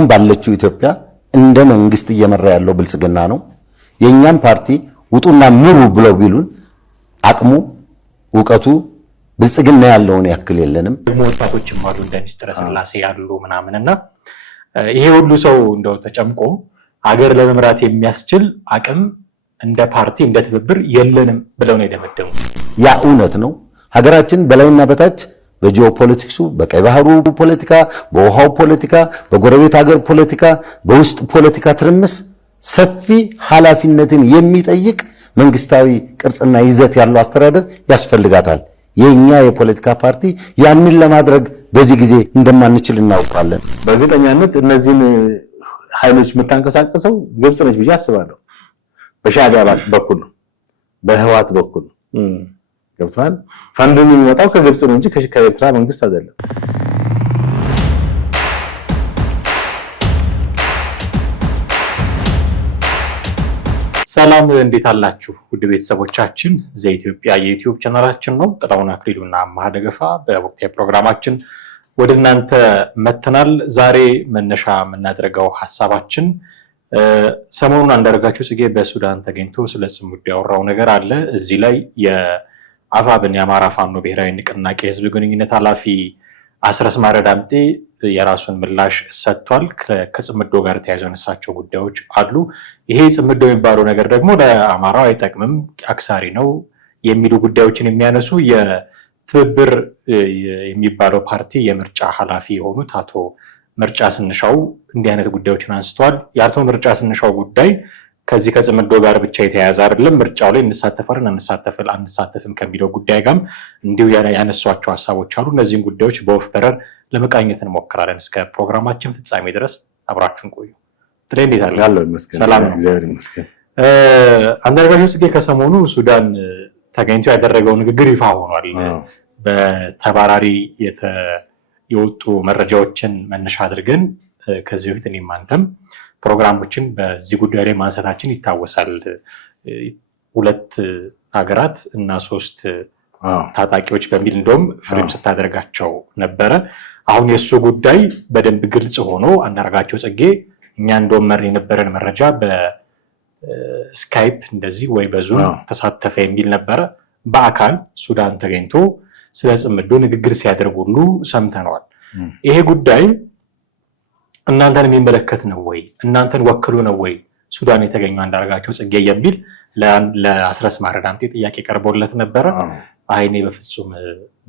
አሁን ባለችው ኢትዮጵያ እንደ መንግስት እየመራ ያለው ብልጽግና ነው። የኛም ፓርቲ ውጡና ምሩ ብለው ቢሉን አቅሙ ዕውቀቱ ብልጽግና ያለውን ያክል የለንም። ደግሞ ወጣቶችም አሉ እንደ ሚኒስትር ስላሴ ያሉ ምናምንና ይሄ ሁሉ ሰው እንደው ተጨምቆ ሀገር ለመምራት የሚያስችል አቅም እንደ ፓርቲ እንደ ትብብር የለንም ብለው ነው የደመደሙት። ያ እውነት ነው። ሀገራችን በላይና በታች በጂኦፖለቲክሱ በቀይ ባህሩ ፖለቲካ፣ በውሃው ፖለቲካ፣ በጎረቤት ሀገር ፖለቲካ፣ በውስጥ ፖለቲካ ትርምስ ሰፊ ኃላፊነትን የሚጠይቅ መንግስታዊ ቅርጽና ይዘት ያለው አስተዳደር ያስፈልጋታል። የኛ የፖለቲካ ፓርቲ ያንን ለማድረግ በዚህ ጊዜ እንደማንችል እናውቃለን። በእርግጠኛነት እነዚህን ኃይሎች የምታንቀሳቀሰው ግብጽ ነች ብዬ አስባለሁ። በሻዕቢያ በኩል ነው፣ በህዋት በኩል ነው። ገብቷል። ፈንዱ የሚመጣው ከግብጽ ነው እንጂ ከኤርትራ መንግስት አይደለም። ሰላም እንዴት አላችሁ ውድ ቤተሰቦቻችን? ዘኢትዮጵያ የዩቲዩብ ቻናላችን ነው። ጥላሁን አክሊሉና አማሃ ደገፋ በወቅታዊ ፕሮግራማችን ወደ እናንተ መተናል። ዛሬ መነሻ የምናደርገው ሐሳባችን ሰሞኑን አንዳርጋቸው ጽጌ በሱዳን ተገኝቶ ስለ ጽምዶ ያወራው ነገር አለ። እዚህ ላይ የአፋብን የአማራ ፋኖ ብሔራዊ ንቅናቄ ህዝብ ግንኙነት ኃላፊ አስረስ ማረ ዳምጤ የራሱን ምላሽ ሰጥቷል። ከጽምዶ ጋር ተያይዘው ያነሳቸው ጉዳዮች አሉ። ይሄ ጽምዶ የሚባለው ነገር ደግሞ ለአማራው አይጠቅምም፣ አክሳሪ ነው የሚሉ ጉዳዮችን የሚያነሱ የትብብር የሚባለው ፓርቲ የምርጫ ኃላፊ የሆኑት አቶ ምርጫ ስንሻው እንዲህ አይነት ጉዳዮችን አንስተዋል። የአቶ ምርጫ ስንሻው ጉዳይ ከዚህ ከጽምዶ ጋር ብቻ የተያያዘ አይደለም። ምርጫው ላይ እንሳተፋለን አንሳተፍም ከሚለው ጉዳይ ጋርም እንዲሁ ያነሷቸው ሀሳቦች አሉ። እነዚህን ጉዳዮች በወፍ በረር ለመቃኘት እንሞክራለን። እስከ ፕሮግራማችን ፍጻሜ ድረስ አብራችሁን ቆዩ። ትሬ እንዴት አለ? ሰላም ነው፣ እግዚአብሔር ይመስገን። አንዳርጋቸው ጽጌ ከሰሞኑ ሱዳን ተገኝቶ ያደረገው ንግግር ይፋ ሆኗል። በተባራሪ የወጡ መረጃዎችን መነሻ አድርገን ከዚህ በፊት እኔም አንተም ፕሮግራሞችን በዚህ ጉዳይ ላይ ማንሳታችን ይታወሳል። 2 ሀገራት እና 3 ታጣቂዎች በሚል እንደውም ፍሬም ስታደርጋቸው ነበረ። አሁን የሱ ጉዳይ በደንብ ግልጽ ሆኖ አንዳርጋቸው ጽጌ እኛ እንደውም የነበረን መረጃ በስካይፕ እንደዚህ ወይ በዙም ተሳተፈ የሚል ነበረ። በአካል ሱዳን ተገኝቶ ስለ ጽምዶ ንግግር ሲያደርግ ሁሉ ሰምተነዋል። ይሄ ጉዳይ እናንተን የሚመለከት ነው ወይ? እናንተን ወክሎ ነው ወይ ሱዳን የተገኘው አንዳርጋቸው ጽጌ የሚል ለአስረስ ማረ ዳምጤ ጥያቄ ቀርቦለት ነበረ። አይኔ በፍጹም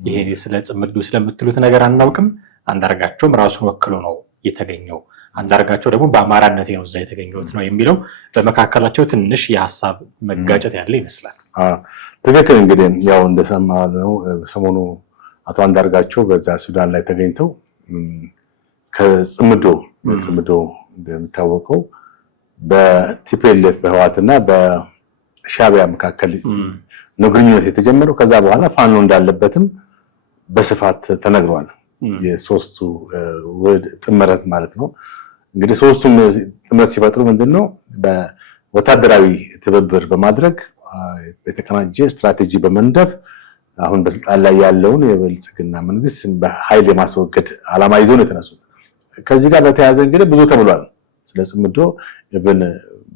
ይሄ ስለ ጽምዶ ስለምትሉት ነገር አናውቅም፣ አንዳርጋቸውም ራሱን ወክሎ ነው የተገኘው፣ አንዳርጋቸው ደግሞ በአማራነቴ ነው እዛ የተገኘሁት ነው የሚለው በመካከላቸው ትንሽ የሐሳብ መጋጨት ያለ ይመስላል። ትክክል። እንግዲህ ያው እንደሰማነው ሰሞኑ አቶ አንዳርጋቸው በዛ ሱዳን ላይ ተገኝተው ከጽምዶ እንደሚታወቀው በቲፒኤልኤፍ በህዋትና በሻዕቢያ መካከል ነው ግንኙነት የተጀመረው። ከዛ በኋላ ፋኖ እንዳለበትም በስፋት ተነግሯል። የሶስቱ ጥምረት ማለት ነው። እንግዲህ ሶስቱም ጥምረት ሲፈጥሩ ምንድነው በወታደራዊ ትብብር በማድረግ የተቀናጀ ስትራቴጂ በመንደፍ አሁን በስልጣን ላይ ያለውን የብልጽግና መንግስት በኃይል የማስወገድ ዓላማ ይዘው ነው የተነሱት። ከዚህ ጋር በተያያዘ እንግዲህ ብዙ ተብሏል ስለ ጽምዶ። ኢቭን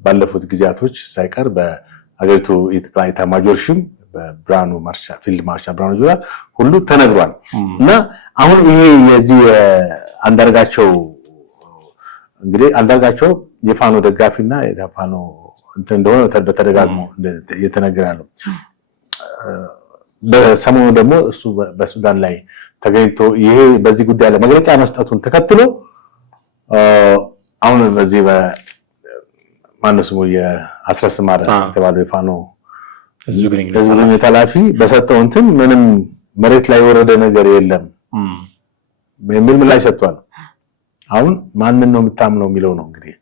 ባለፉት ጊዜያቶች ሳይቀር በአገሪቱ የጠቅላይ ኤታማዦር ሹም በብርሃኑ ማርሻል ፊልድ ማርሻል ብርሃኑ ጁላ ሁሉ ተነግሯል። እና አሁን ይሄ የዚህ አንዳርጋቸው እንግዲህ አንዳርጋቸው የፋኖ ደጋፊና የፋኖ እንትን እንደሆነ በተደጋግሞ እየተነገረ ነው። በሰሞኑ ደግሞ እሱ በሱዳን ላይ ተገኝቶ ይሄ በዚህ ጉዳይ ላይ መግለጫ መስጠቱን ተከትሎ አሁን በዚህ በማነው ስሙ የአስረስ ማረ የተባለው የፋኖ ህዝብ ግንኙነት ኃላፊ በሰጠው እንትን ምንም መሬት ላይ የወረደ ነገር የለም የሚል ምላሽ ሰጥቷል። አሁን ማንን ነው የምታምነው የሚለው ነው እንግዲህ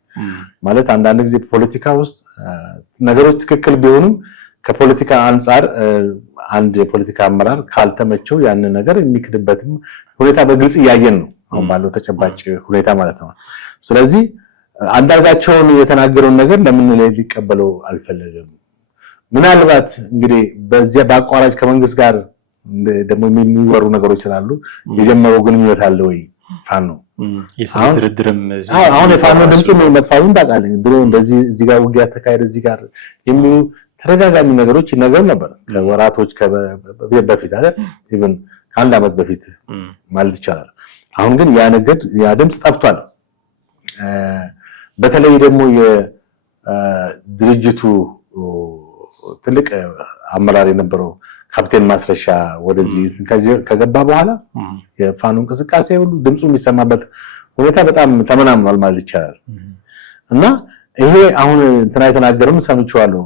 ማለት አንዳንድ ጊዜ ፖለቲካ ውስጥ ነገሮች ትክክል ቢሆኑም ከፖለቲካ አንፃር አንድ የፖለቲካ አመራር ካልተመቸው ያንን ነገር የሚክድበትም ሁኔታ በግልጽ እያየን ነው አሁን ባለው ተጨባጭ ሁኔታ ማለት ነው። ስለዚህ አንዳርጋቸውን የተናገረውን ነገር ለምን ሊቀበለው አልፈለገም? ምናልባት እንግዲህ በዚያ በአቋራጭ ከመንግስት ጋር ደግሞ የሚወሩ ነገሮች ስላሉ የጀመረው ግንኙነት አለ ወይ ፋኖ የሰላም ድርድርም አሁን የፋኖ ድምጽ ነው መጥፋቱን ታውቃለህ። ድሮ እንደዚህ እዚህ ጋር ውጊያ ተካሄደ እዚህ ጋር የሚሉ ተደጋጋሚ ነገሮች ይነገሩ ነበር ከወራቶች በፊት አይደል ኢቭን ከአንድ ዓመት በፊት ማለት ይቻላል። አሁን ግን ያ ድምጽ ጠፍቷል። በተለይ ደግሞ የድርጅቱ ትልቅ አመራር የነበረው ካፕቴን ማስረሻ ወደዚህ ከገባ በኋላ የፋኖ እንቅስቃሴ ሁሉ ድምጹ የሚሰማበት ሁኔታ በጣም ተመናምኗል ማለት ይቻላል። እና ይሄ አሁን እንትና የተናገረውን ሰምቼዋለሁ።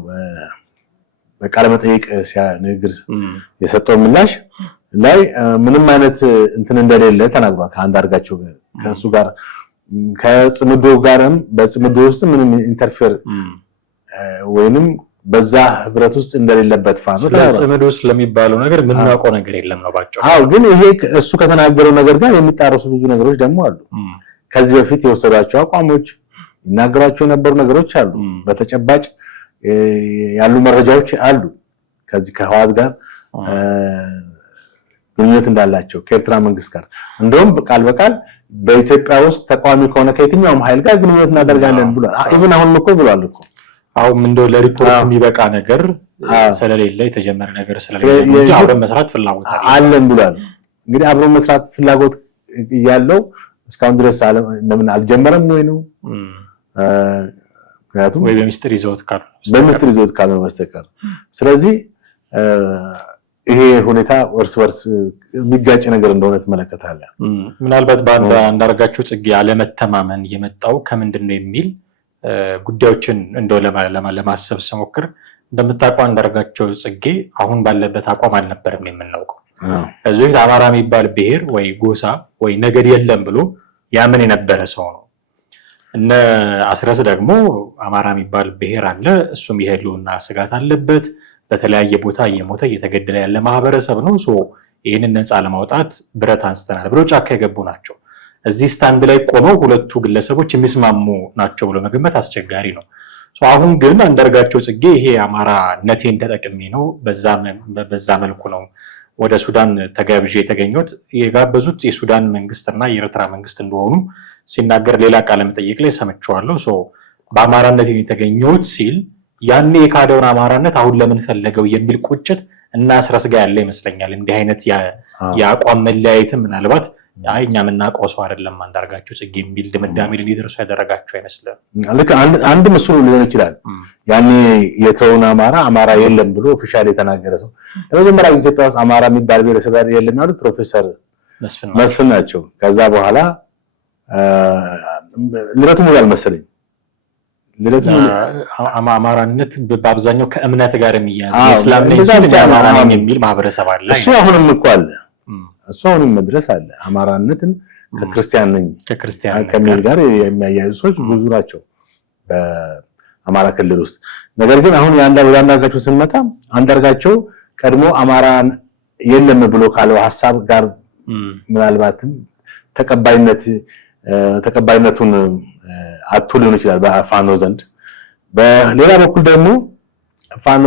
በቃለ መጠይቅ ንግግር የሰጠው ምላሽ ላይ ምንም አይነት እንትን እንደሌለ ተናግሯል። ከአንዳርጋቸው ከእሱ ጋር ከጽምዶ ጋርም በጽምዶ ውስጥ ምንም ኢንተርፌር ወይንም በዛ ህብረት ውስጥ እንደሌለበት ፋኖ ጽምዶ ስለሚባለው ነገር ምናውቀው ነገር የለም ነው ባጭሩ። ግን ይሄ እሱ ከተናገረው ነገር ጋር የሚጣረሱ ብዙ ነገሮች ደግሞ አሉ። ከዚህ በፊት የወሰዷቸው አቋሞች ይናገራቸው የነበሩ ነገሮች አሉ። በተጨባጭ ያሉ መረጃዎች አሉ። ከዚህ ከህወሓት ጋር ግንኙነት እንዳላቸው ከኤርትራ መንግስት ጋር እንደውም ቃል በቃል በኢትዮጵያ ውስጥ ተቃዋሚ ከሆነ ከየትኛውም ኃይል ጋር ግንኙነት እናደርጋለን ብሏል። ኢቭን አሁን እኮ ብሏል እኮ አሁን እንደው ለሪፖርት የሚበቃ ነገር ስለሌለ የተጀመረ ነገር ስለሌለ አብረን መስራት ፍላጎት አለን ብሏል። እንግዲህ አብረን መስራት ፍላጎት ያለው እስካሁን ድረስ ለምን አልጀመረም ወይ ነው? ምክንያቱም ወይ በሚስጥር ይዘውት ካልሆነ በስተቀር ስለዚህ ይሄ ሁኔታ እርስ በርስ የሚጋጭ ነገር እንደሆነ ትመለከታለህ። ምናልባት በአንዳርጋቸው ጽጌ አለመተማመን የመጣው ከምንድነው የሚል ጉዳዮችን እንደው ለማሰብ ስሞክር እንደምታውቀው አንዳርጋቸው ጽጌ አሁን ባለበት አቋም አልነበረም የምናውቀው። ከዚህ በፊት አማራ የሚባል ብሔር ወይ ጎሳ ወይ ነገድ የለም ብሎ ያምን የነበረ ሰው ነው። እነ አስረስ ደግሞ አማራ የሚባል ብሔር አለ፣ እሱም የህልውና ስጋት አለበት፣ በተለያየ ቦታ እየሞተ እየተገደለ ያለ ማህበረሰብ ነው። ይህንን ነፃ ለማውጣት ብረት አንስተናል ብሎ ጫካ የገቡ ናቸው። እዚህ ስታንድ ላይ ቆመው ሁለቱ ግለሰቦች የሚስማሙ ናቸው ብሎ መገመት አስቸጋሪ ነው። አሁን ግን አንዳርጋቸው ጽጌ ይሄ አማራነቴን ተጠቅሜ ነው በዛ መልኩ ነው ወደ ሱዳን ተጋብዤ የተገኘሁት፣ የጋበዙት የሱዳን መንግስትና የኤርትራ መንግስት እንደሆኑ ሲናገር ሌላ ቃለ መጠይቅ ላይ ሰምቼዋለሁ። በአማራነት የተገኘሁት ሲል ያኔ የካደውን አማራነት አሁን ለምን ፈለገው የሚል ቁጭት እና አስረስ ጋር ያለ ይመስለኛል። እንዲህ አይነት የአቋም መለያየትም ምናልባት እኛ የምናውቀው ሰው አይደለም አንዳርጋቸው ጽጌ የሚል ድምዳሜ ሊደርሱ ያደረጋቸው አይመስልም። ልክ አንድ ምስሉ ሊሆን ይችላል። ያኔ የተውን አማራ የለም ብሎ ኦፊሻሊ የተናገረ ሰው ለመጀመሪያ ጊዜ ኢትዮጵያ ውስጥ አማራ የሚባል ብሔረሰብ የለም ያሉት ፕሮፌሰር መስፍን ናቸው። ከዛ በኋላ ልደቱ ሙሉ አልመሰለኝ አማራነት በአብዛኛው ከእምነት ጋር የሚያዝ እስላም ነኝ የሚል ማህበረሰብ አለ። እሱ አሁንም እኮ አለ። እሱ አሁንም መድረስ አለ። አማራነትን ከክርስቲያን ነኝ ከሚል ጋር የሚያያይዙ ሰዎች ብዙ ናቸው በአማራ ክልል ውስጥ። ነገር ግን አሁን አንዳርጋቸው ስንመጣ አንዳርጋቸው ቀድሞ አማራን የለም ብሎ ካለው ሐሳብ ጋር ምናልባትም ተቀባይነቱን አጥቶ ሊሆን ይችላል በፋኖ ዘንድ። በሌላ በኩል ደግሞ ፋኖ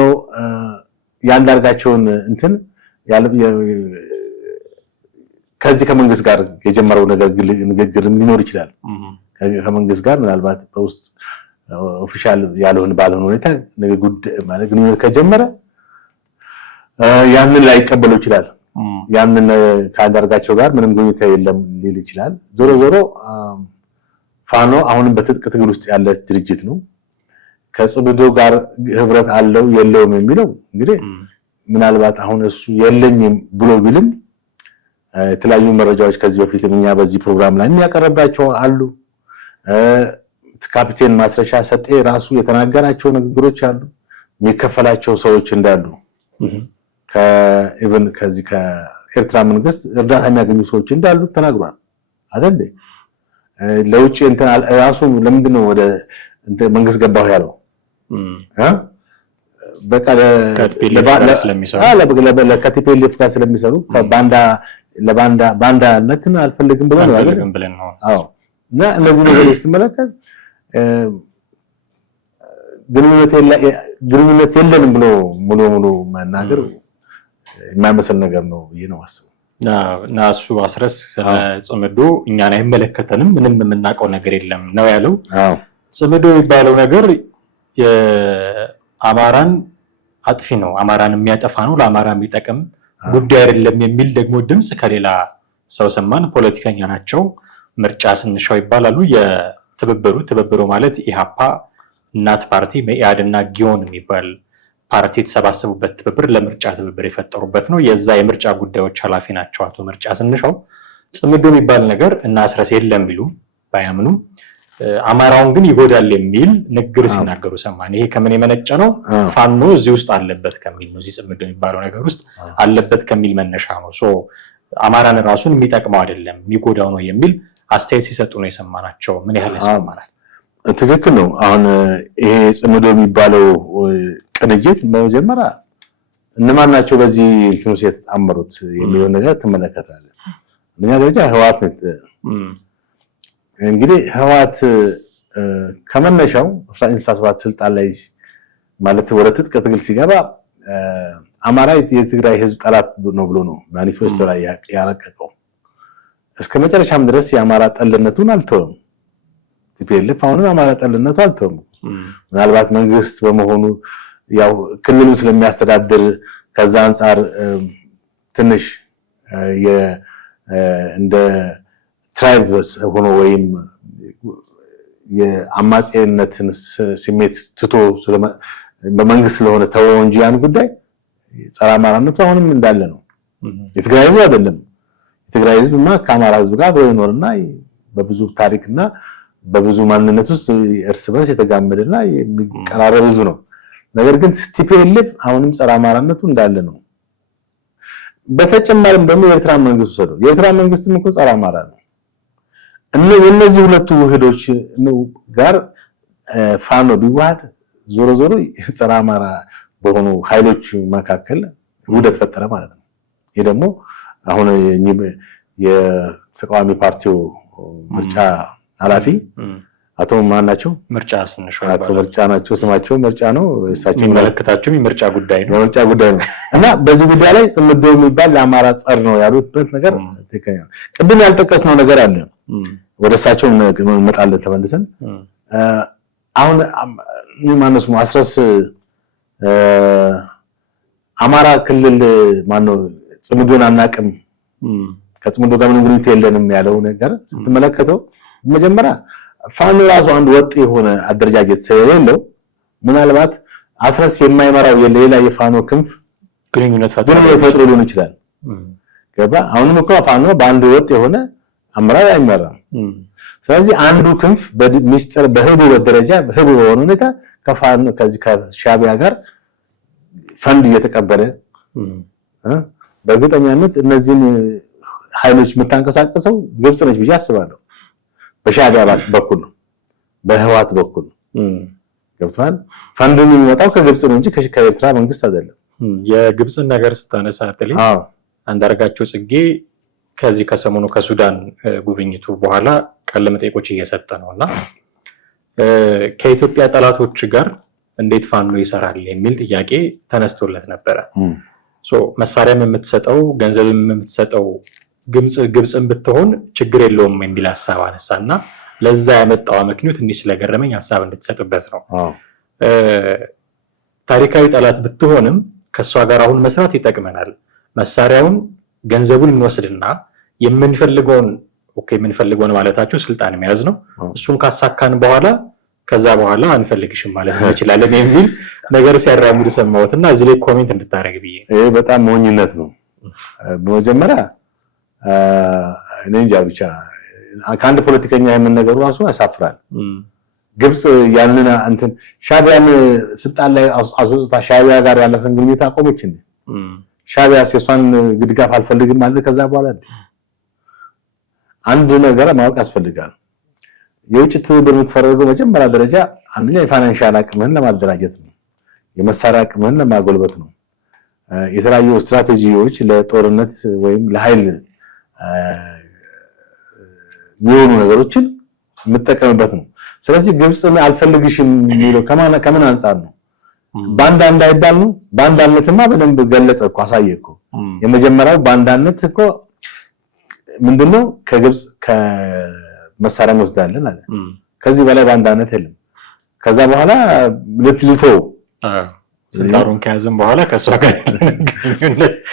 ያንዳርጋቸውን እንትን ከዚህ ከመንግስት ጋር የጀመረው ንግግር ሊኖር ይችላል። ከመንግስት ጋር ምናልባት በውስጥ ኦፊሻል ያልሆነ ባልሆነ ሁኔታ ግንኙነት ከጀመረ ያንን ላይ ቀበለው ይችላል። ያንን ከአንዳርጋቸው ጋር ምንም ግንኙነት የለም ሊል ይችላል። ዞሮ ዞሮ ፋኖ አሁንም በትጥቅ ትግል ውስጥ ያለ ድርጅት ነው። ከጽምዶ ጋር ህብረት አለው የለውም የሚለው እንግዲህ ምናልባት አሁን እሱ የለኝም ብሎ ቢልም የተለያዩ መረጃዎች ከዚህ በፊት እኛ በዚህ ፕሮግራም ላይ የሚያቀርባቸው አሉ። ካፒቴን ማስረሻ ሰጤ ራሱ የተናገራቸው ንግግሮች አሉ። የሚከፈላቸው ሰዎች እንዳሉ ከኢቭን ከዚህ ከኤርትራ መንግስት እርዳታ የሚያገኙ ሰዎች እንዳሉ ተናግሯል አይደል? ለውጭ እንትን ራሱ ለምንድን ነው ወደ መንግስት ገባሁ ያለው? በቃ ለከቲፒኤልኤፍ ጋር ስለሚሰሩ ባንዳነትን አልፈልግም ብሎ ነው አይደል? አዎ። እና እነዚህ ነገሮች ስትመለከት ግንኙነት የለንም ብሎ ሙሉ መናገር የማይመስል ነገር ነው ብዬ ነው የማስበው። ናሱ አስረስ ጽምዶ እኛን አይመለከተንም ምንም የምናውቀው ነገር የለም ነው ያለው። ጽምዶ የሚባለው ነገር የአማራን አጥፊ ነው፣ አማራን የሚያጠፋ ነው፣ ለአማራ የሚጠቅም ጉዳይ አይደለም የሚል ደግሞ ድምጽ ከሌላ ሰው ሰማን። ፖለቲከኛ ናቸው፣ ምርጫ ስንሻው ይባላሉ። የትብብሩ ማለት ኢሃፓ፣ እናት ፓርቲ፣ መኢአድና ጊዮን የሚባል ፓርቲ የተሰባሰቡበት ትብብር ለምርጫ ትብብር የፈጠሩበት ነው። የዛ የምርጫ ጉዳዮች ኃላፊ ናቸው አቶ ምርጫ ስንሻው። ጽምዶ የሚባል ነገር እና አስረስ የለም ቢሉ ባያምኑም አማራውን ግን ይጎዳል የሚል ንግግር ሲናገሩ ሰማን። ይሄ ከምን የመነጨ ነው? ፋኖ እዚህ ውስጥ አለበት ከሚል ነው። እዚህ ጽምዶ የሚባለው ነገር ውስጥ አለበት ከሚል መነሻ ነው። አማራን ራሱን የሚጠቅመው አይደለም የሚጎዳው ነው የሚል አስተያየት ሲሰጡ ነው የሰማናቸው። ምን ያህል ያስማማናል? ትክክል ነው። አሁን ይሄ ጽምዶ የሚባለው ቅንጅት በመጀመሪያ እነማን ናቸው በዚህ እንትኑ የተጣመሩት የሚለው ነገር ትመለከታለህ። እኛ ደረጃ ህወሓት እንግዲህ ህወሓት ከመነሻው 1967 ስልጣን ላይ ማለት ወደ ትጥቅ ትግል ሲገባ አማራ የትግራይ ህዝብ ጠላት ነው ብሎ ነው ማኒፌስቶ ላይ ያረቀቀው። እስከ መጨረሻም ድረስ የአማራ ጠልነቱን አልተወም። ቲፒኤልኤፍ አሁንም አማራ ጠልነቱ አልተወም። ምናልባት መንግስት በመሆኑ ያው ክልሉ ስለሚያስተዳድር ከዛ አንፃር ትንሽ እንደ ትራይብ ሆኖ ወይም የአማጺነትን ስሜት ትቶ በመንግስት ስለሆነ ተወው እንጂ ያን ጉዳይ ጸረ አማራነቱ አሁንም እንዳለ ነው። የትግራይ ህዝብ አይደለም። የትግራይ ህዝብማ ከአማራ ህዝብ ጋር አብሮ ይኖርና በብዙ ታሪክና በብዙ ማንነት ውስጥ እርስ በርስ የተጋመደና የሚቀራረብ ህዝብ ነው። ነገር ግን ቲፒኤልኤፍ አሁንም ጸረ አማራነቱ እንዳለ ነው። በተጨማሪም ደግሞ የኤርትራ መንግስት ወሰደው። የኤርትራ መንግስትም እኮ ጸረ አማራ ነው። እነዚህ ሁለቱ ውህዶች ጋር ፋኖ ቢዋሃድ ዞሮ ዞሮ ጸረ አማራ በሆኑ ኃይሎች መካከል ውህደት ፈጠረ ማለት ነው። ይሄ ደግሞ አሁን የተቃዋሚ ፓርቲው ምርጫ ኃላፊ አቶ ማን ናቸው? ምርጫ ስንሻው አቶ ምርጫ ናቸው። ስማቸው ምርጫ ነው። እሳቸው የሚመለከታቸው የምርጫ ጉዳይ ነው። የምርጫ ጉዳይ ነው እና በዚህ ጉዳይ ላይ ጽምዶ የሚባል ለአማራ ጸር ነው ያሉበት ነገር ትክክል ነው። ቅድም ያልጠቀስነው ነገር አለ። ወደ እሳቸው እንመጣለን ተመልሰን። አሁን ማነው ስሙ አስረስ አማራ ክልል ማነው ጽምዶን አናቅም ከጽምዶ ጋር ምንም ግንኙነት የለንም ያለው ነገር ስትመለከተው መጀመሪያ ፋኖ ራሱ አንድ ወጥ የሆነ አደረጃጀት ስለሌለው ምናልባት አስረስ የማይመራው የሌላ የፋኖ ክንፍ ግንኙነት ፈጥሮ ሊሆን ይችላል። ገባ? አሁንም እኮ ፋኖ በአንድ ወጥ የሆነ አመራር አይመራም። ስለዚህ አንዱ ክንፍ በሚስጥር በህቡ ደረጃ በህቡ በሆነ ሁኔታ ከፋኖ ከዚህ ከሻቢያ ጋር ፈንድ እየተቀበለ በእርግጠኛነት እነዚህን ኃይሎች የምታንቀሳቀሰው ግብጽ ነች ብዬ አስባለሁ። በሻቢያ በኩል ነው፣ በህወሓት በኩል ነው። ገብቷል? ፈንዱ የሚመጣው ከግብጽ ነው እንጂ ከኤርትራ መንግስት አይደለም። የግብጽን ነገር ስታነሳ አጥሊ አንዳርጋቸው ጽጌ ከዚህ ከሰሞኑ ከሱዳን ጉብኝቱ በኋላ ቃለ መጠይቆች እየሰጠ ነውና ከኢትዮጵያ ጠላቶች ጋር እንዴት ፋኖ ይሰራል የሚል ጥያቄ ተነስቶለት ነበረ። መሳሪያም የምትሰጠው ገንዘብም የምትሰጠው ግብጽን ብትሆን ችግር የለውም የሚል ሐሳብ አነሳና ለዛ ያመጣው አመክንዮ ትንሽ ስለገረመኝ ሐሳብ እንድትሰጥበት ነው። ታሪካዊ ጠላት ብትሆንም ከሷ ጋር አሁን መስራት ይጠቅመናል። መሳሪያውን ገንዘቡን እንወስድና የምንፈልገውን የምንፈልገውን ማለታቸው ስልጣን መያዝ ነው። እሱን ካሳካን በኋላ ከዛ በኋላ አንፈልግሽም ማለት እንችላለን የሚል ነገር ሲያራምዱ ሰማሁትና እዚህ ላይ ኮሜንት እንድታረግ ብዬ። ይሄ በጣም ሞኝነት ነው። በመጀመሪያ እኔ እንጃ ብቻ ከአንድ ፖለቲከኛ የምን ነገሩ ራሱ ያሳፍራል። ግብጽ ያንን እንትን ሻቢያን ስልጣን ላይ አስወጣ ሻቢያ ጋር ያለፈን ግንኙነት አቆመች እንዴ? ሻቢያ የሷን ድጋፍ አልፈልግም ማለት ከዛ በኋላ አንድ ነገር ማወቅ ያስፈልጋል። የውጭ ትብብር የምትፈረገው መጀመሪያ ደረጃ አንደኛ የፋይናንሻል አቅምህን ለማደራጀት ነው፣ የመሳሪያ አቅምህን ለማጎልበት ነው፣ የተለያዩ ስትራቴጂዎች ለጦርነት ወይም ለኃይል የሚሆኑ ነገሮችን የምትጠቀምበት ነው። ስለዚህ ግብጽን አልፈልግሽም የሚለው ከምን አንፃር ነው? ባንዳ እንዳይባል ነው። ባንዳነትማ በደንብ ገለጸ እኮ አሳየ እኮ። የመጀመሪያው ባንዳነት እኮ ምንድነው ከግብጽ ከመሳሪያ ወስዳለን አለ። ከዚህ በላይ ባንዳነት የለም። ከዛ በኋላ ልትልተው ስልጣኑን ከያዘም በኋላ ከሷ ጋር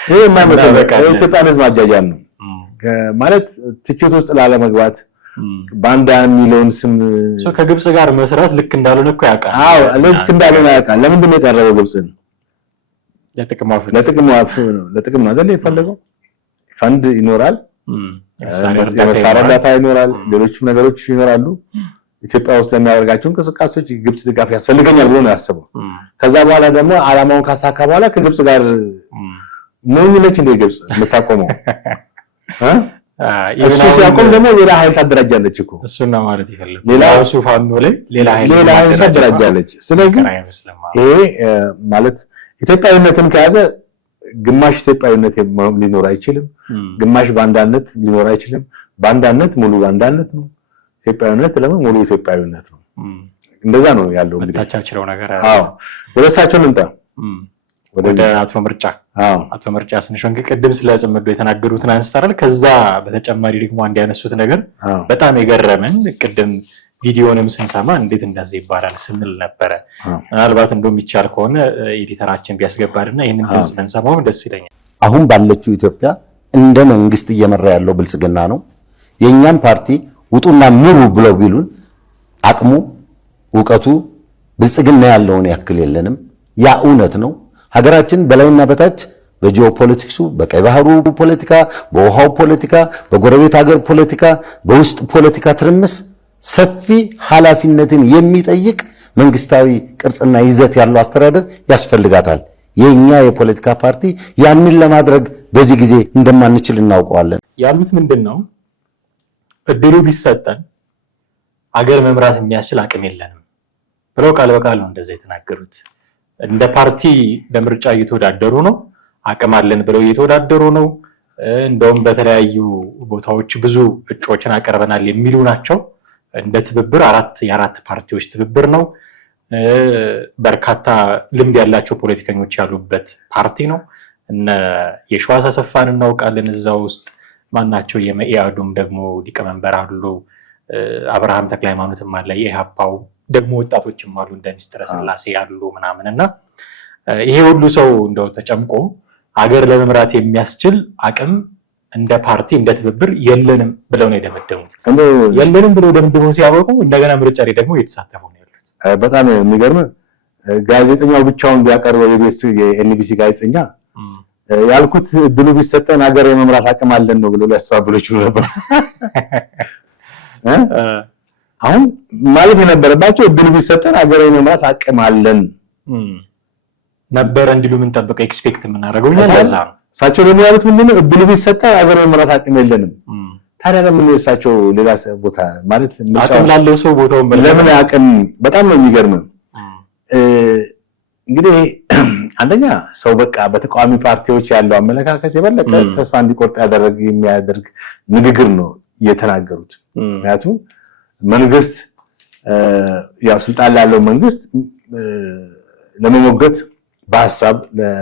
ይሄ የማይመስል ኢትዮጵያ ህዝብ ማጃጃል ነው ማለት ትችት ውስጥ ላለመግባት ባንዳ የሚለውን ስም ከግብጽ ጋር መስራት ልክ እንዳልሆነ እኮ ያውቃል። አዎ ልክ እንዳልሆነ ያውቃል። ለምንድን ነው የቀረበው ግብጽን? ለጥቅም ነው አይደል የፈለገው? ፈንድ ይኖራል፣ የመሳሪያ እርዳታ ይኖራል፣ ሌሎችም ነገሮች ይኖራሉ። ኢትዮጵያ ውስጥ ለሚያደርጋቸው እንቅስቃሴዎች ግብጽ ድጋፍ ያስፈልገኛል ብሎ ነው ያሰበው። ከዛ በኋላ ደግሞ አላማውን ካሳካ በኋላ ከግብጽ ጋር ምን ይለች እንደ ግብጽ የምታቆመው እሱ ሲያቆም ደግሞ ሌላ ኃይል ታደራጃለች እኮ እሱና ማለት ይፈልጋል። ሌላው ሱፋኑ ላይ ሌላ ኃይል ታደራጃለች። ስለዚህ ይሄ ማለት ኢትዮጵያዊነትን ከያዘ ግማሽ ኢትዮጵያዊነት ሊኖር አይችልም፣ ግማሽ ባንዳነት ሊኖር አይችልም። ባንዳነት ሙሉ ባንዳነት ነው። ኢትዮጵያዊነት ለምን ሙሉ ኢትዮጵያዊነት ነው። እንደዛ ነው ያለው እንግዲህ ታቻችለው ነገር አዎ ወደ እሳቸው ልምጣ ወደ አቶ ምርጫ ስንሾን ቅድም ስለ ጽምዶ የተናገሩትን አንስተራል። ከዛ በተጨማሪ ደግሞ አንድ ያነሱት ነገር በጣም የገረመን ቅድም ቪዲዮንም ስንሰማ እንዴት እንደዚህ ይባላል ስንል ነበረ። ምናልባት እንደውም ይቻል ከሆነ ኤዲተራችን ቢያስገባልና ይሄንን ድምጽ ብንሰማው ደስ ይለኛል። አሁን ባለችው ኢትዮጵያ እንደ መንግስት እየመራ ያለው ብልጽግና ነው። የኛም ፓርቲ ውጡና ምሩ ብለው ቢሉን አቅሙ ዕውቀቱ ብልጽግና ያለውን ያክል የለንም። ያ እውነት ነው። ሀገራችን በላይና በታች በጂኦፖለቲክሱ በቀይ ባህሩ ፖለቲካ፣ በውሃው ፖለቲካ፣ በጎረቤት ሀገር ፖለቲካ፣ በውስጥ ፖለቲካ ትርምስ ሰፊ ኃላፊነትን የሚጠይቅ መንግስታዊ ቅርጽና ይዘት ያለው አስተዳደር ያስፈልጋታል። የኛ የፖለቲካ ፓርቲ ያንን ለማድረግ በዚህ ጊዜ እንደማንችል እናውቀዋለን። ያሉት ምንድነው? እድሉ ቢሰጠን ሀገር መምራት የሚያስችል አቅም የለንም ብለው ቃል በቃል ነው እንደዛ የተናገሩት። እንደ ፓርቲ በምርጫ እየተወዳደሩ ነው፣ አቅም አለን ብለው እየተወዳደሩ ነው። እንደውም በተለያዩ ቦታዎች ብዙ እጩዎችን አቀርበናል የሚሉ ናቸው። እንደ ትብብር የአራት ፓርቲዎች ትብብር ነው። በርካታ ልምድ ያላቸው ፖለቲከኞች ያሉበት ፓርቲ ነው። እነ የሸዋስ አሰፋን እናውቃለን እዛ ውስጥ ማናቸው። የመኢአዱም ደግሞ ሊቀመንበር አሉ። አብርሃም ተክለሃይማኖትም አለ። የኢሃፓው ደግሞ ወጣቶችም አሉ እንደ ሚስትረ ስላሴ ያሉ ምናምንና ይሄ ሁሉ ሰው እንደው ተጨምቆ ሀገር ለመምራት የሚያስችል አቅም እንደ ፓርቲ እንደ ትብብር የለንም ብለው ነው የደመደሙት። የለንም ብለው ደምድመው ሲያበቁ እንደገና ምርጫ ላይ ደግሞ እየተሳተፉ ነው ያሉት። በጣም የሚገርም ጋዜጠኛው ብቻውን ቢያቀርበው የኤንቢሲ ጋዜጠኛ ያልኩት እድሉ ቢሰጠን ሀገር የመምራት አቅም አለን ነው ብሎ ሊያስተባብሉ ይችሉ ነበር። አሁን ማለት የነበረባቸው እድሉ ቢሰጠን ሀገር የመምራት አቅም አለን ነበር እንዲሉ ምን ጠብቀው ኤክስፔክት የምናደርገው ለዛ ነው። እሳቸው ደግሞ ያሉት ምንድነው? እድሉ ቢሰጠን ሀገር የመምራት አቅም የለንም። ታዲያ ለምን እሳቸው ሌላ ቦታ ማለት አቅም ላለው ሰው ቦታውን ለምን አቅም? በጣም ነው የሚገርመው። እንግዲህ አንደኛ ሰው በቃ በተቃዋሚ ፓርቲዎች ያለው አመለካከት የበለጠ ተስፋ እንዲቆርጥ የሚያደርግ ንግግር ነው የተናገሩት። ምክንያቱም መንግስት ያው ስልጣን ላለው መንግስት ለመሞገት በሐሳብ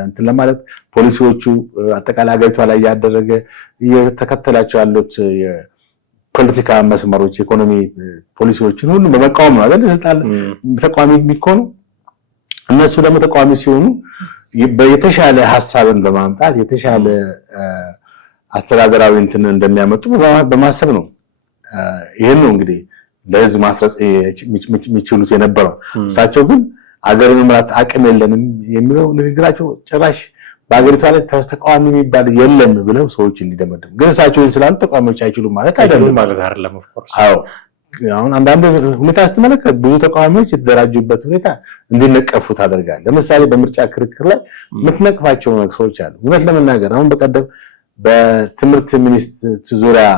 እንትን ለማለት ፖሊሲዎቹ አጠቃላይ ሀገሪቷ ላይ ያደረገ እየተከተላቸው ያሉት የፖለቲካ መስመሮች ኢኮኖሚ ፖሊሲዎችን ሁሉ በመቃወም ነው አይደል ስልጣን ተቃዋሚ የሚሆኑ። እነሱ ደግሞ ተቃዋሚ ሲሆኑ የተሻለ ሐሳብን በማምጣት የተሻለ አስተዳደራዊ እንትን እንደሚያመጡ በማሰብ ነው። ይሄን ነው እንግዲህ ለህዝብ ማስረጽ የሚችሉት የነበረው። እሳቸው ግን አገር መምራት አቅም የለንም የሚለው ንግግራቸው ጭራሽ በአገሪቷ ላይ ተቃዋሚ የሚባል የለም ብለው ሰዎች እንዲደመድሙ። ግን እሳቸው ስላሉ ተቃዋሚዎች አይችሉም ማለት አይደለም። አዎ አሁን አንዳንድ ሁኔታ ስትመለከት ብዙ ተቃዋሚዎች የተደራጁበት ሁኔታ እንዲነቀፉ ታደርጋለህ። ለምሳሌ በምርጫ ክርክር ላይ የምትነቅፋቸው ሰዎች አሉ። እውነት ለመናገር አሁን በቀደም በትምህርት ሚኒስትር ዙሪያ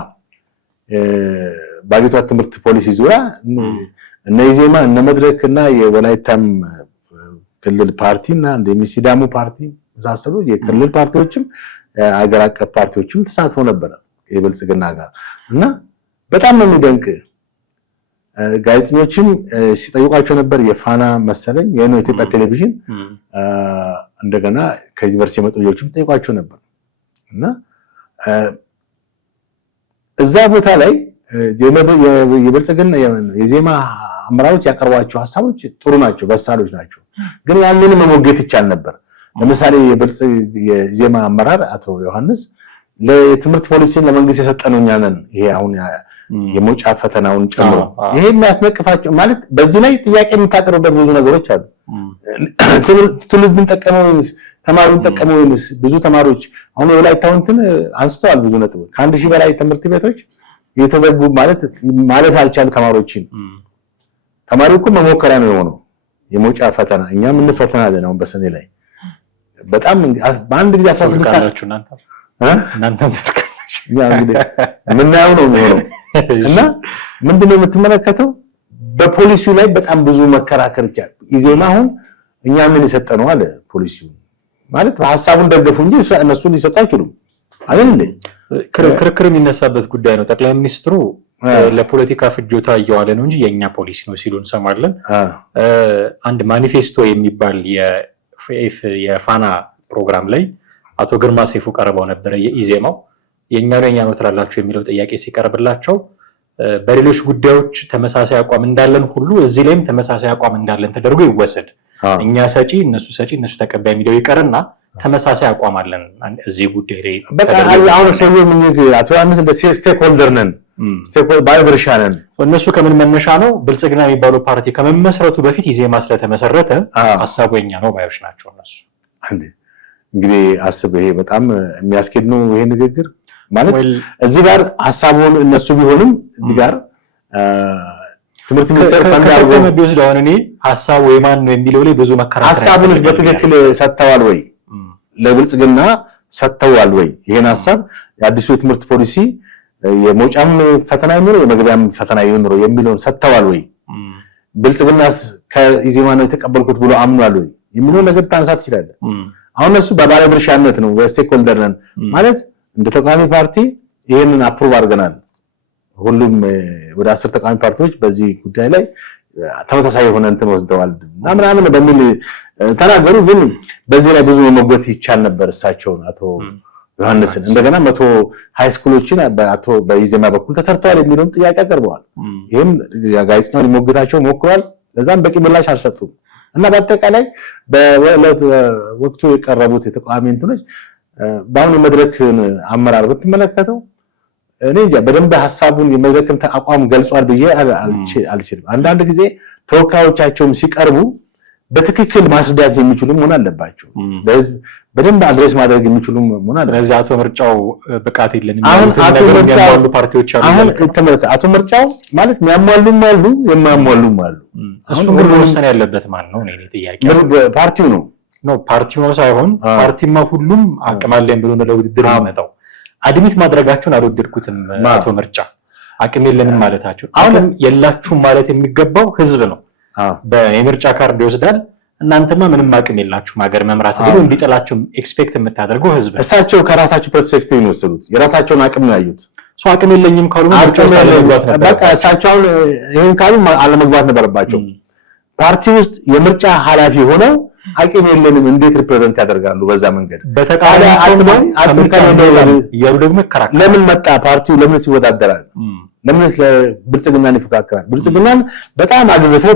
በአገሪቷ ትምህርት ፖሊሲ ዙሪያ እነ ኢዜማ እነ መድረክ እና የወላይታም ክልል ፓርቲ እና እንደ ሲዳሙ ፓርቲ መሳሰሉ የክልል ፓርቲዎችም አገር አቀፍ ፓርቲዎችም ተሳትፎ ነበር የብልጽግና ጋር እና በጣም ነው የሚደንቅ። ጋዜጠኞችም ሲጠይቋቸው ነበር። የፋና መሰለኝ የኢትዮጵያ ቴሌቪዥን እንደገና ከዩኒቨርሲቲ የመጡ ልጆችም ሲጠይቋቸው ነበር እና እዛ ቦታ ላይ የብልጽግና የዜማ አመራሮች ያቀርቧቸው ሐሳቦች ጥሩ ናቸው፣ በሳሎች ናቸው። ግን ያንን መሞገት ይቻል ነበር። ለምሳሌ የዜማ አመራር አቶ ዮሐንስ ለትምህርት ፖሊሲን ለመንግስት የሰጠነው እኛ ነን፣ ይሄ አሁን የመውጫ ፈተናውን ጨምሮ ይሄ የሚያስነቅፋቸው ማለት በዚህ ላይ ጥያቄ የምታቀርቡበት ብዙ ነገሮች አሉ። ትውልድን ጠቀመውንስ ተማሪውን ጠቀመውንስ ብዙ ተማሪዎች አሁን የወላይታውንትን አንስተዋል። ብዙ ነጥቦች ከ1000 በላይ ትምህርት ቤቶች የተዘጉ ማለት አልቻሉ ተማሪዎችን። ተማሪው እኮ መሞከሪያ ነው የሆነው የመውጫ ፈተና። እኛ ምን ፈተና አለን አሁን በሰኔ ላይ በጣም በአንድ ጊዜ 16 ሰዓት እናንተ ምናየው ነው የሚሆነው። እና ምንድነው የምትመለከተው በፖሊሲው ላይ በጣም ብዙ መከራከር ይቻላል። ኢዜማ አሁን እኛ ምን ይሰጠነው አለ ፖሊሲው ማለት ሐሳቡን ደገፉ እንጂ እነሱ ሊሰጡ አይችሉም አይደል እንዴ? ክርክር የሚነሳበት ጉዳይ ነው። ጠቅላይ ሚኒስትሩ ለፖለቲካ ፍጆታ እየዋለ ነው እንጂ የኛ ፖሊሲ ነው ሲሉ እንሰማለን። አንድ ማኒፌስቶ የሚባል የፋና ፕሮግራም ላይ አቶ ግርማ ሰይፉ ቀርበው ነበር። የኢዜማው የኛ ነው ትላላችሁ የሚለው ጥያቄ ሲቀርብላቸው በሌሎች ጉዳዮች ተመሳሳይ አቋም እንዳለን ሁሉ እዚህ ላይም ተመሳሳይ አቋም እንዳለን ተደርጎ ይወሰድ። እኛ ሰጪ እነሱ ተቀባይ የሚለው ይቀርና ተመሳሳይ አቋም አለን እዚህ ጉዳይ ላይ በቃ አሁን ሰውዬው ምን አቶ ዮሐንስ እንደ ስቴክ ሆልደር ነን፣ ስቴክ ባለድርሻ ነን። እነሱ ከምን መነሻ ነው ብልጽግና የሚባለው ፓርቲ ከመመስረቱ በፊት ኢዜማ ስለተመሰረተ ሐሳቡ የኛ ነው ባዮች ናቸው እነሱ። እንግዲህ አስብ፣ ይሄ በጣም የሚያስኬድ ነው ይሄ ንግግር ማለት እዚህ ጋር ሐሳቡን እነሱ ቢሆንም እዚህ ጋር ትምህርት ሚኒስቴር ፈንዳርጎ ቢወስድ አሁን እኔ ሐሳቡ የማን ነው የሚለው ላይ ብዙ መከራከር ሐሳቡንስ በትክክል ሰጥተዋል ወይ ለብልጽግና ሰጥተዋል ወይ? ይሄን ሐሳብ የአዲሱ የትምህርት ፖሊሲ የመውጫም ፈተና ይኖረው የመግቢያም ፈተና ይኖረው የሚለውን ሰጥተዋል ወይ? ብልጽግናስ ከኢዜማ ነው የተቀበልኩት ብሎ አምኗል ወይ የሚለው ነገር ታንሳት ይችላል። አሁን እነሱ በባለድርሻነት ነው በስቴክ ሆልደር ነን ማለት እንደ ተቃዋሚ ፓርቲ ይሄንን አፕሩቭ አድርገናል። ሁሉም ወደ 10 ተቃዋሚ ፓርቲዎች በዚህ ጉዳይ ላይ ተመሳሳይ የሆነ እንትን ወስደዋል ምናምን በሚል ተናገሩ። ግን በዚህ ላይ ብዙ መሞገት ይቻል ነበር እሳቸውን አቶ ዮሐንስን። እንደገና 100 ሃይ ስኩሎችን በኢዜማ በኩል ተሰርተዋል የሚለውን ጥያቄ አቀርበዋል። ይሄም ጋዜጣው ሊሞግታቸው ሞክሯል። ለዛም በቂ ምላሽ አልሰጡም። እና በአጠቃላይ በወቅቱ የቀረቡት የተቃዋሚ እንትኖች በአሁኑ መድረክን አመራር ብትመለከተው እኔ እንጃ በደንብ ሐሳቡን የመድረክን አቋም ገልጿል ብዬ አልችልም። አንዳንድ ጊዜ ተወካዮቻቸውም ሲቀርቡ በትክክል ማስረዳት የሚችሉ መሆን አለባቸው። በህዝብ በደንብ አድሬስ ማድረግ የሚችሉ መሆን አለባቸው። ስለዚህ አቶ ምርጫው ብቃት የለንም ያሉ ፓርቲዎች አሉ። አሁን አቶ ምርጫው ማለት የሚያሟሉም አሉ የማያሟሉም አሉ። እሱን ግን መወሰን ያለበት ማለት ነው። እኔ ጥያቄ ፓርቲው ነው ፓርቲው ነው ሳይሆን ፓርቲማ ሁሉም አቅም አለኝ ብሎ ነው ለውድድር የሚመጣው። አድሚት ማድረጋችሁን አልወደድኩትም። አቶ ምርጫ አቅም የለንም ማለታችሁ አሁን የላችሁም ማለት የሚገባው ህዝብ ነው። በምርጫ ካርድ ይወስዳል። እናንተማ ምንም አቅም የላችሁም ሀገር መምራት ብሎ እንዲጠላችሁ ኤክስፔክት የምታደርገው ህዝብ። እሳቸው ከራሳቸው ፐርስፔክቲቭ ነው የወሰዱት። የራሳቸውን አቅም ነው ያዩት። ሰው አቅም የለኝም ካሉ በቃ እሳቸው ይሄን ካሉ አለመግባት ነበረባቸው። ፓርቲ ውስጥ የምርጫ ኃላፊ ሆነው አቅም የለንም እንዴት ሪፕሬዘንት ያደርጋሉ? በዛ መንገድ ያሉ ደግሞ ይከራከራል። ለምን መጣ ፓርቲው? ለምን ይወዳደራል? ለምን ብልጽግናን ይፈካከራል? ብልጽግናን በጣም አግዝፈው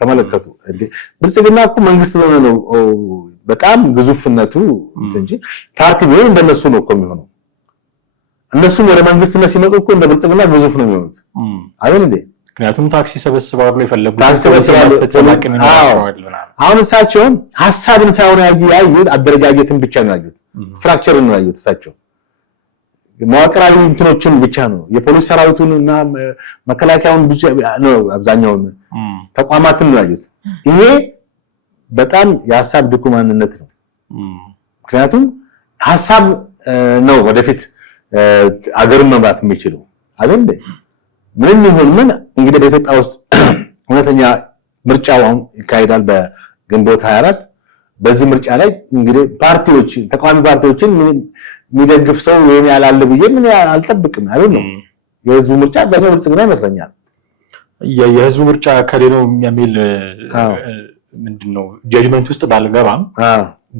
ተመለከቱ። ብልጽግና እኮ መንግስት ነው በጣም ግዙፍነቱ እንጂ ፓርቲ ቢሆን እንደነሱ ነው እኮ የሚሆነው። እነሱም ወደ መንግስትነት ሲመጡ እኮ እንደ ብልጽግና ግዙፍ ነው የሚሆኑት አይደል እንዴ? ምክንያቱም ታክሲ ሰበስባሉ የፈለጉት አሁን እሳቸውም ሐሳብን ሳይሆን ያዩት አደረጃጀትን ብቻ ነው ያዩት፣ ስትራክቸርን ነው ያዩት። እሳቸው መዋቅራዊ እንትኖችን ብቻ ነው የፖሊስ ሰራዊቱን እና መከላከያውን ብቻ ነው አብዛኛውን ተቋማትን ነው ያዩት። ይሄ በጣም የሐሳብ ድኩማንነት ነው። ምክንያቱም ሐሳብ ነው ወደፊት አገርን መምራት የሚችለው አይደል እንዴ? ምንም ይሁን ምን እንግዲህ በኢትዮጵያ ውስጥ እውነተኛ ምርጫው ይካሄዳል በግንቦት 24። በዚህ ምርጫ ላይ እንግዲህ ፓርቲዎች ተቃዋሚ ፓርቲዎችን የሚደግፍ ሰው ይሄን ያላል ብዬ ምን አልጠብቅም አይደል ነው። የህዝቡ ምርጫ አብዛኛው ብልጽግና ይመስለኛል። የህዝቡ ምርጫ ከሌለው የሚል ምንድነው ጀጅመንት ውስጥ ባልገባም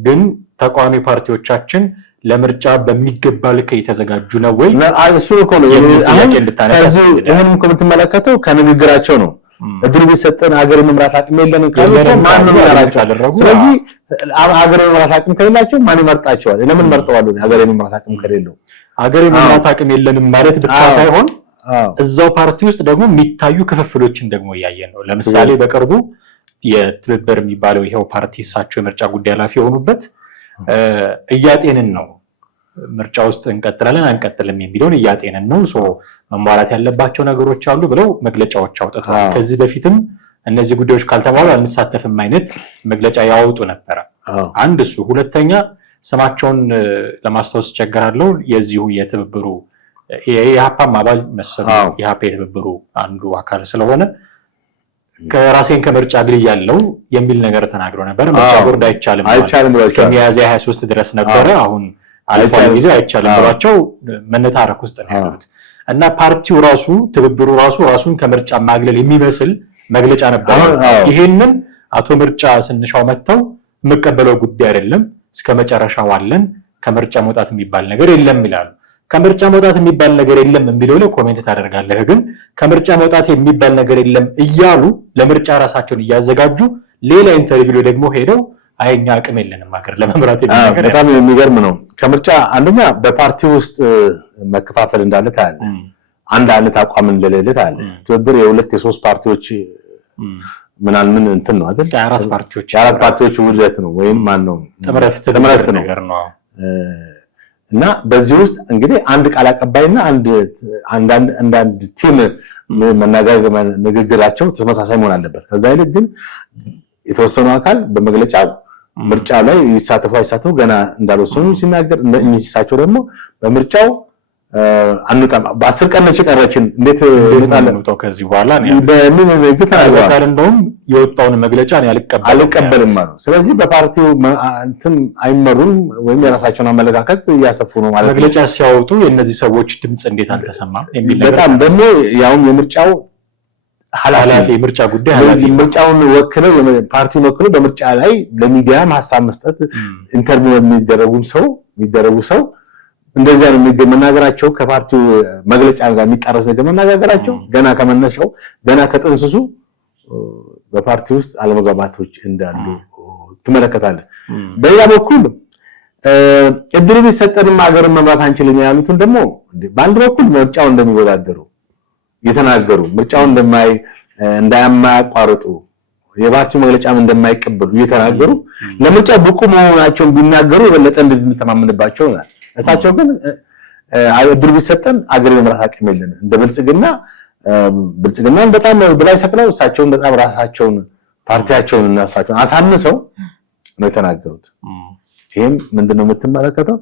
ግን ተቃዋሚ ፓርቲዎቻችን ለምርጫ በሚገባ ልክ የተዘጋጁ ነው ወይ? እሱ እኮ ነው አሁን ከዚህ ይሄን እኮ የምትመለከተው ከንግግራቸው ነው። እድሉ ቢሰጠን ሀገር የመምራት አቅም የለንም ካሉ ማን ነው ያላቸው? ስለዚህ ሀገር የመምራት አቅም ከሌላቸው ማን ይመርጣቸዋል? ለምን መርጠዋል? ሀገር የመምራት አቅም ከሌለው ሀገር የመምራት አቅም የለንም ማለት ብቻ ሳይሆን እዛው ፓርቲ ውስጥ ደግሞ የሚታዩ ክፍፍሎችን ደግሞ እያየን ነው። ለምሳሌ በቅርቡ የትብብር የሚባለው ይሄው ፓርቲ እሳቸው የምርጫ ጉዳይ ኃላፊ የሆኑበት እያጤንን ነው፣ ምርጫ ውስጥ እንቀጥላለን አንቀጥልም የሚለውን እያጤንን ነው፣ መሟላት ያለባቸው ነገሮች አሉ ብለው መግለጫዎች አውጥተዋል። ከዚህ በፊትም እነዚህ ጉዳዮች ካልተሟሉ አንሳተፍም አይነት መግለጫ ያወጡ ነበረ። አንድ እሱ። ሁለተኛ ስማቸውን ለማስታወስ ቸገራለሁ፣ የዚሁ የትብብሩ የኢህአፓም አባል መሰለኝ ኢህአፓ የትብብሩ አንዱ አካል ስለሆነ ከራሴን ከምርጫ ግል ያለው የሚል ነገር ተናግሮ ነበር። ምርጫ ቦርድ አይቻልም እስከ ሚያዝያ 23 ድረስ ነበረ። አሁን አልፏል ጊዜ አይቻልም ብሏቸው መነታረክ ውስጥ ነው ያሉት እና ፓርቲው ራሱ ትብብሩ ራሱን ከምርጫ ማግለል የሚመስል መግለጫ ነበር። ይሄንን አቶ ምርጫ ስንሻው መተው የምቀበለው ጉዳይ አይደለም፣ እስከ መጨረሻው አለን፣ ከምርጫ መውጣት የሚባል ነገር የለም ይላሉ። ከምርጫ መውጣት የሚባል ነገር የለም የሚለው ላይ ኮሜንት ታደርጋለህ፣ ግን ከምርጫ መውጣት የሚባል ነገር የለም እያሉ ለምርጫ ራሳቸውን እያዘጋጁ ሌላ ኢንተርቪው ደግሞ ሄደው አይኛ አቅም የለንም ሀገር ለመምራት የሚናገር በጣም የሚገርም ነው። ከምርጫ አንደኛ በፓርቲ ውስጥ መከፋፈል እንዳለ ታያለ፣ አንድ አይነት አቋም እንደሌለ ታያለ። ትብብር የሁለት የሶስት ፓርቲዎች ምን እንትን ነው አይደል? የአራት ፓርቲዎች ውህደት ነው ወይም ማን ነው ጥምረት ነው ነገር ነው። እና በዚህ ውስጥ እንግዲህ አንድ ቃል አቀባይና አንድ ቲም ንግግራቸው ተመሳሳይ መሆን አለበት። ከዛ ይልቅ ግን የተወሰኑ አካል በመግለጫ ምርጫ ላይ ይሳተፉ ገና እንዳልወሰኑ ሲናገር እሳቸው ደግሞ በምርጫው አንጣም በ10 ቀን ነች ቀረችን እንዴት ነው ከዚህ በኋላ ነው በምን ተናግረዋል። እንደውም የወጣውን መግለጫ ነው አልቀበልም ማለት። ስለዚህ በፓርቲው እንትን አይመሩም ወይም የራሳቸውን አመለካከት እያሰፉ ነው ማለት ነው። መግለጫ ሲያወጡ የነዚህ ሰዎች ድምጽ እንዴት አልተሰማም የሚል ነገር በጣም ደግሞ ያውም የምርጫው ኃላፊ የምርጫ ጉዳይ ኃላፊ ምርጫውን ወክለው ፓርቲውን ወክለው በምርጫ ላይ ለሚዲያ ሐሳብ መስጠት ኢንተርቪው የሚደረጉ ሰው እንደዚያ ነው መናገራቸው። ከፓርቲው መግለጫ ጋር የሚጣረስ ነገር መናገራቸው ገና ከመነሻው ገና ከጥንስሱ በፓርቲ ውስጥ አለመግባባቶች እንዳሉ ትመለከታለህ። በሌላ በኩል እድል ቢሰጠንም ሀገርን መምራት አንችልም ያሉትን ደግሞ በአንድ በኩል ምርጫውን እንደሚወዳደሩ እየተናገሩ ምርጫውን እንዳያቋርጡ የፓርቲው መግለጫም እንደማይቀበሉ እየተናገሩ ለምርጫ ብቁ መሆናቸውን ቢናገሩ የበለጠ እንድንተማመንባቸው ነው። እሳቸው ግን እድል ቢሰጠን አገር የመምራት አቅም የለንም እንደ ብልጽግናን በጣም በላይ ሰቅለው እሳቸውን በጣም ራሳቸውን ፓርቲያቸውን እና እሳቸውን አሳንሰው ነው የተናገሩት። ይሄም ምንድነው የምትመለከተው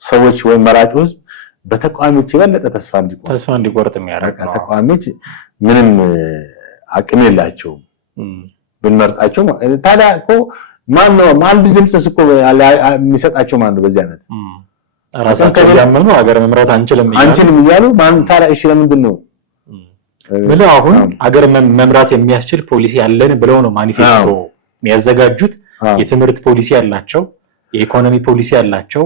ሰዎች ወይ መራጩ ህዝብ በተቃዋሚዎች የበለጠ ተስፋ እንዲቆርጥ የሚያደርግ ነው። ተቃዋሚዎች ምንም አቅም የላቸውም ብንመርጣቸው። ታዲያ እኮ ማነው አንድ ድምጽስ እኮ የሚሰጣቸው ማነው? በዚህ አይነት ራሳቸው ያመኑ ሀገር መምራት አንችልም እያሉ ማን ታዲያ እሺ ለምንድን ነው ብለው አሁን ሀገር መምራት የሚያስችል ፖሊሲ ያለን ብለው ነው ማኒፌስቶ የሚያዘጋጁት። የትምህርት ፖሊሲ ያላቸው፣ የኢኮኖሚ ፖሊሲ ያላቸው፣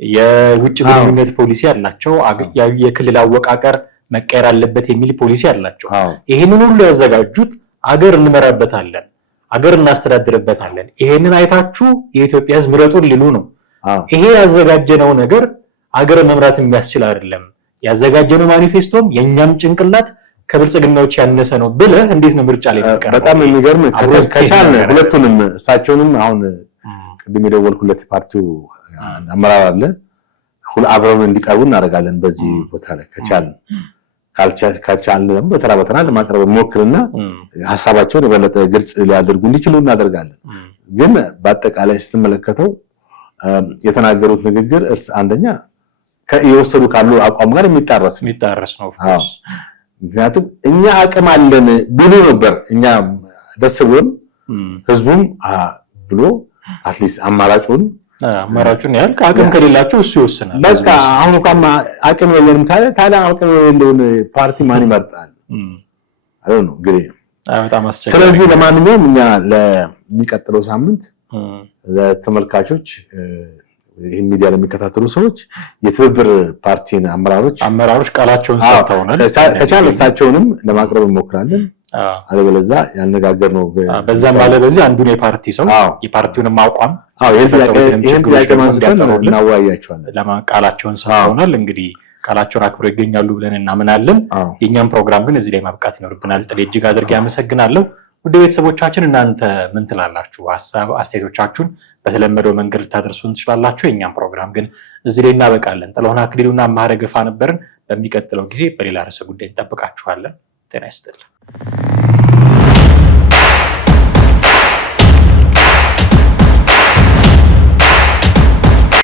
የውጭ ግንኙነት ፖሊሲ ያላቸው፣ የክልል አወቃቀር መቀየር አለበት የሚል ፖሊሲ ያላቸው። ይሄንን ሁሉ ያዘጋጁት ሀገር እንመራበታለን፣ ሀገር እናስተዳድርበታለን፣ ይሄንን አይታችሁ የኢትዮጵያ ህዝብ ምረጡን ሊሉ ነው። ይሄ ያዘጋጀነው ነገር ሀገር መምራት የሚያስችል አይደለም፣ ያዘጋጀነው ማኒፌስቶም የኛም ጭንቅላት ከብልጽግናዎች ያነሰ ነው ብለህ እንዴት ነው ምርጫ ላይ ተቀርበው? በጣም የሚገርም ከቻለ ሁለቱንም እሳቸውንም አሁን ቅድም የደወልኩለት ፓርቲው አመራር አለ አብረው እንዲቀርቡ እናደርጋለን። በዚህ ቦታ ላይ ካልቻልን ደግሞ በተራ በተራ ለማቅረብ ሞክርና ሐሳባቸውን የበለጠ ግልጽ ሊያደርጉ እንዲችሉ እናደርጋለን። ግን በአጠቃላይ ስትመለከተው የተናገሩት ንግግር አንደኛ የወሰዱ ካሉ አቋም ጋር የሚጣረስ ነው። ምክንያቱም እኛ አቅም አለን ብሎ ነበር። እኛ ደስ ብሎን ህዝቡም ብሎ አትሊስት አማራጩን ያህል አቅም ከሌላቸው እሱ ይወስናል። በቃ አሁን እንኳን አቅም የለንም ካለ ታዲያ አቅም የሌለውን ፓርቲ ማን ይመርጣል? አይደል ነው እንግዲህ በጣም አስቸጋሪ። ስለዚህ ለማንኛውም እኛ ለሚቀጥለው ሳምንት ለተመልካቾች ይሄን ሚዲያ ለሚከታተሉ ሰዎች የትብብር ፓርቲን አመራሮች ቃላቸውን ሰጥተውናል። ከቻለ እሳቸውንም ለማቅረብ እንሞክራለን። አለበለዚያ ያነጋገርነው በዛም ባለ በዚህ አንዱን የፓርቲ ሰው የፓርቲውንም አቋም ይሄን ጥያቄ ማንስተን እናወያያቸዋለን። ቃላቸውን ሰጥተውናል። እንግዲህ ቃላቸውን አክብረው ይገኛሉ ብለን እናምናለን። የኛም ፕሮግራም ግን እዚህ ላይ ማብቃት ይኖርብናል። ጥሌ እጅግ አድርጌ አመሰግናለሁ። ውድ ቤተሰቦቻችን እናንተ ምን ትላላችሁ? ሐሳብ አስተያየቶቻችሁን በተለመደው መንገድ ልታደርሱን ትችላላችሁ። የኛም ፕሮግራም ግን እዚህ ላይ እናበቃለን። ጥላሁን አክሊሉና አማረ ገፋ ነበርን። በሚቀጥለው ጊዜ በሌላ ርዕሰ ጉዳይ እንጠብቃችኋለን። ጤና ይስጥልን።